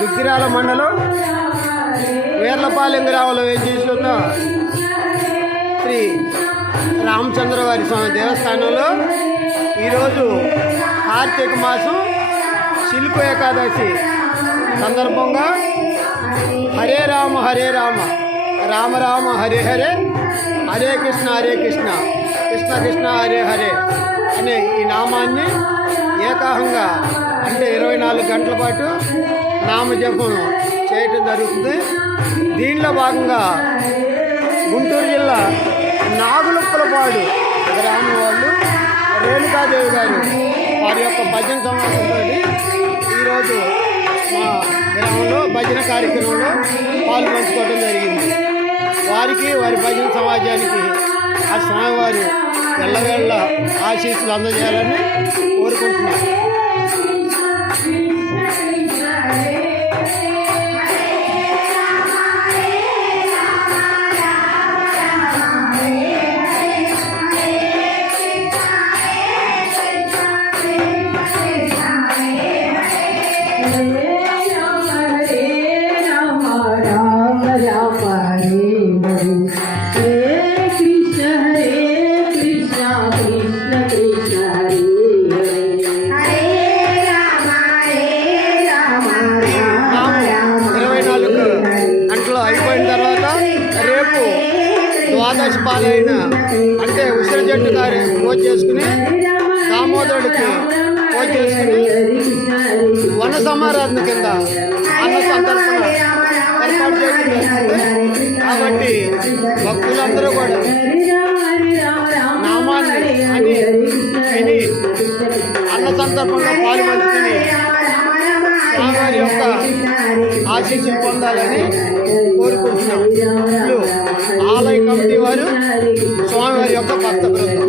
దుగ్గిరాల మండలం వేర్లపాలెం గ్రామంలో వేచేస్తున్న శ్రీ రామచంద్రవారి స్వామి దేవస్థానంలో ఈరోజు కార్తీక మాసం శిల్ప ఏకాదశి సందర్భంగా హరే రామ రామ రామ హరే హరే హరే కృష్ణ కృష్ణ కృష్ణ హరే హరే అనే ఈ నామాన్ని ఏకాహంగా అంటే 24 గంటల పాటు నామజపం చేయటం జరుగుతుంది. దీనిలో భాగంగా గుంటూరు జిల్లా నాగులుప్పలపాడు గ్రామం వాళ్ళు రేణుకాదేవి గారు వారి యొక్క భజన సమావేశంతో ఈరోజు మా గ్రామంలో భజన కార్యక్రమంలో పాల్పంచుకోవడం జరిగింది. వారికి వారి భజన సమాజానికి ఆ స్వామివారు ఎల్లవేళ్ళ ఆశీస్సులు అందజేయాలని కోరుకుంటున్నాను. ద్వాదశి పాలైన అంటే ఉసిరి చెట్టు గారి పూజ చేసుకుని దామోదరుడికి పూజ చేసుకుని వన సమారాధన కింద అన్న సంతర్పణ ఏర్పాటు చేయడం జరుగుతుంది. కాబట్టి భక్తులందరూ కూడా నామాన్ని అని విని అన్న సంతర్పణలో పాల్పంచుకుని స్వామివారి యొక్క ఆశీస్సులు పొందాలని కోరుకుంటున్నాం. ఆలయ కమిటీ వారు స్వామివారి యొక్క భక్త బృందం.